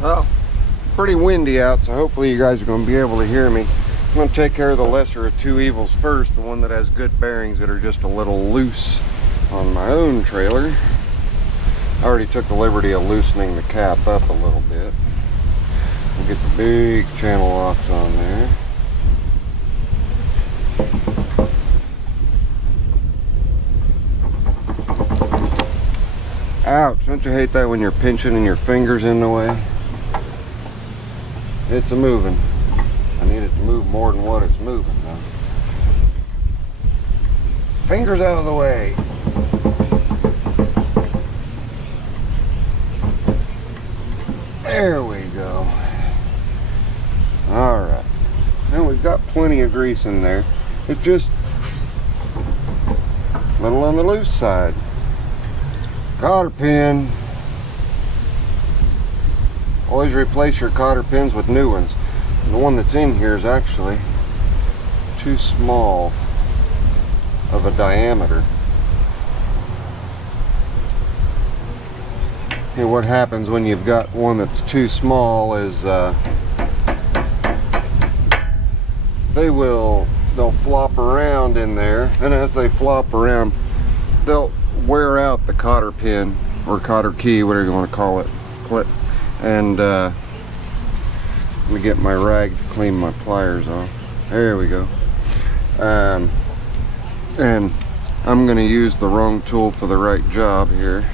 Well, pretty windy out, so hopefully you guys are going to be able to hear me. I'm going to take care of the lesser of two evils first, the one that has good bearings that are just a little loose on my own trailer. I already took the liberty of loosening the cap up a little bit. We'll get the big channel locks on there. Ouch, don't you hate that when you're pinching and your finger's in the way? It's a moving. I need it to move more than what it's moving though. Fingers out of the way. There we go. Alright. Now we've got plenty of grease in there. It's just a little on the loose side. Cotter pin. Always replace your cotter pins with new ones. And the one that's in here is actually too small of a diameter. And what happens when you've got one that's too small is they'll flop around in there, and as they flop around, they'll wear out the cotter pin or cotter key, whatever you want to call it, clip. And let me get my rag to clean my pliers off. There we go. And I'm going to use the wrong tool for the right job here.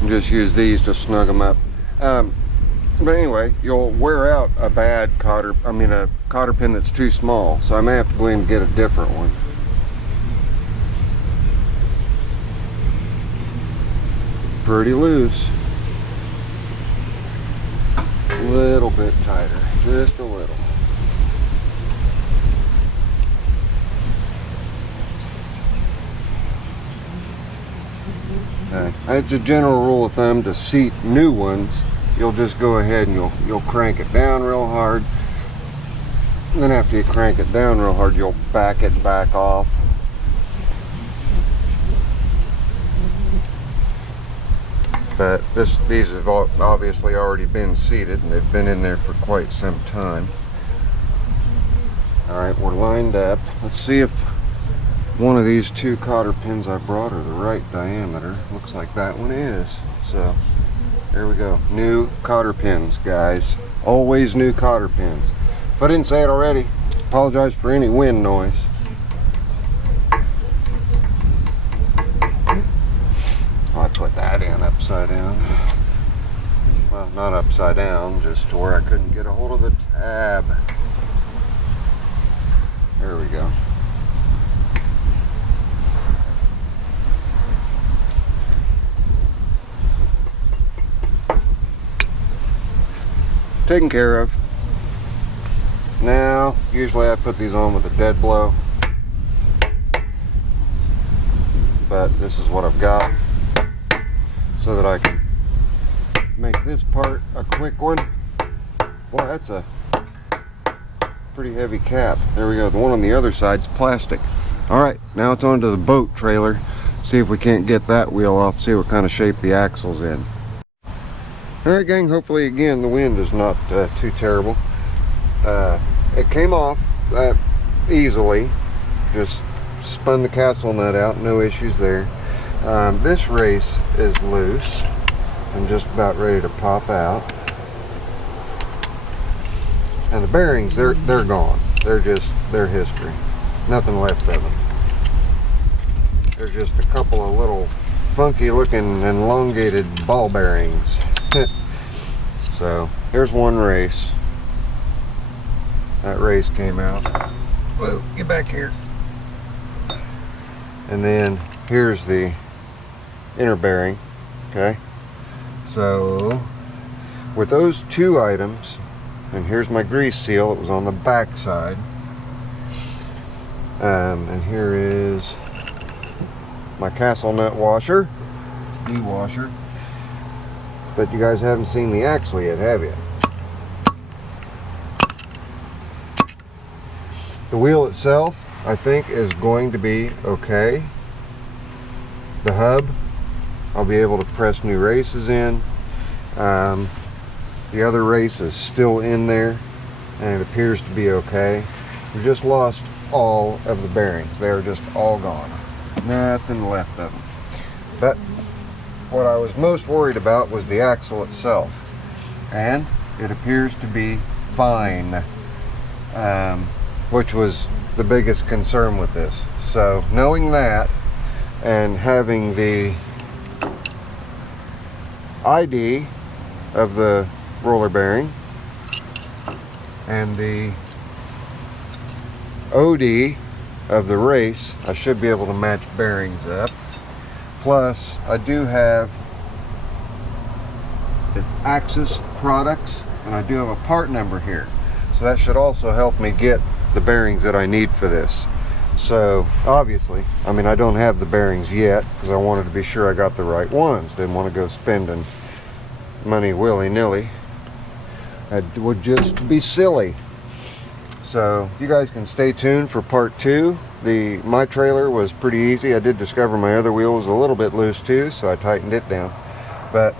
And just use these to snug them up. But anyway, you'll wear out a bad cotter pin that's too small. So I may have to go in and get a different one. Pretty loose. A little bit tighter, just a little. Okay. It's a general rule of thumb to seat new ones. You'll just go ahead and you'll crank it down real hard. And then after you crank it down real hard, you'll back it back off. But these have obviously already been seated, and they've been in there for quite some time. Alright, we're lined up. Let's see if one of these two cotter pins I brought are the right diameter. Looks like that one is. So, there we go. New cotter pins, guys. Always new cotter pins. If I didn't say it already, apologize for any wind noise. I put that in upside down. Well, not upside down, just to where I couldn't get a hold of the tab. There we go. Taken care of. Now, usually I put these on with a dead blow, but this is what I've got, so that I can make this part a quick one. Boy, that's a pretty heavy cap. There we go. The one on the other side's plastic. Alright, now it's onto the boat trailer. See if we can't get that wheel off, see what kind of shape the axle's in. Alright gang, hopefully again the wind is not too terrible. It came off easily. Just spun the castle nut out, no issues there. This race is loose and just about ready to pop out. And the bearings, they're gone. They're history. Nothing left of them. There's just a couple of little funky looking elongated ball bearings. So here's one race. That race came out. Whoa, get back here. And then here's the inner bearing. Okay, so with those two items, and here's my grease seal, it was on the back side, and here is my castle nut washer, washer. But you guys haven't seen the axle yet, have you? The wheel itself, I think, is going to be okay. The hub, I'll be able to press new races in. The other race is still in there, and it appears to be okay. We just lost all of the bearings. They are just all gone. Nothing left of them. But what I was most worried about was the axle itself, and it appears to be fine, which was the biggest concern with this. So knowing that and having the ID of the roller bearing and the OD of the race, I should be able to match bearings up. Plus, I do have its Axis products, and I do have a part number here. So that should also help me get the bearings that I need for this. So obviously, I mean, I don't have the bearings yet because I wanted to be sure I got the right ones. Didn't want to go spending money willy-nilly. That would just be silly. So you guys can stay tuned for part 2. My trailer was pretty easy. I did discover my other wheel was a little bit loose too, so I tightened it down. But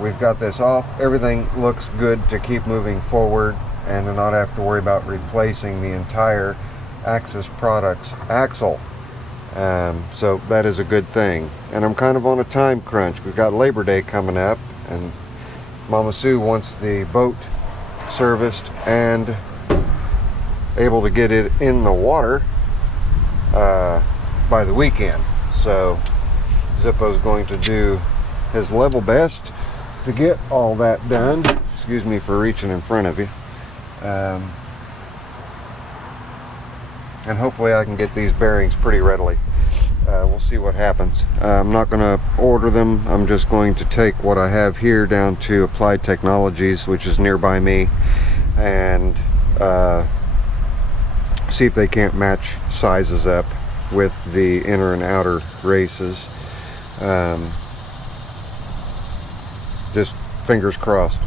we've got this off. Everything looks good to keep moving forward and to not have to worry about replacing the entire Axis Products axle. So that is a good thing. And I'm kind of on a time crunch. We've got Labor Day coming up, and Mama Sue wants the boat serviced and able to get it in the water by the weekend. So Zippo's going to do his level best to get all that done. Excuse me for reaching in front of you. And hopefully I can get these bearings pretty readily. We'll see what happens. I'm not going to order them. I'm just going to take what I have here down to Applied Technologies, which is nearby me, and see if they can't match sizes up with the inner and outer races. Just fingers crossed.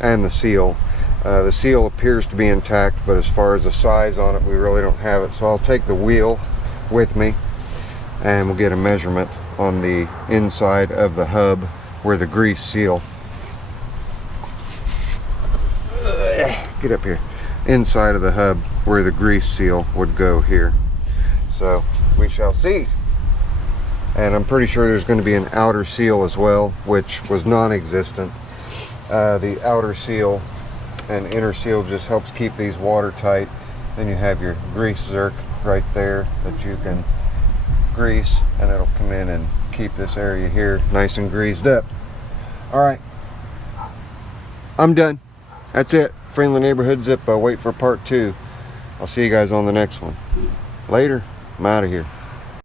And the seal. The seal appears to be intact, but as far as the size on it, we really don't have it. So I'll take the wheel with me and we'll get a measurement on the inside of the hub where the grease seal. Get up here. Inside of the hub where the grease seal would go here. So we shall see. And I'm pretty sure there's going to be an outer seal as well, which was non-existent. The outer seal and inner seal just helps keep these watertight. Then you have your grease zerk right there that you can grease, and it'll come in and keep this area here nice and greased up. All right, I'm done. That's it. Friendly Neighborhood Zippo. Wait for part 2. I'll see you guys on the next one. Later. I'm out of here.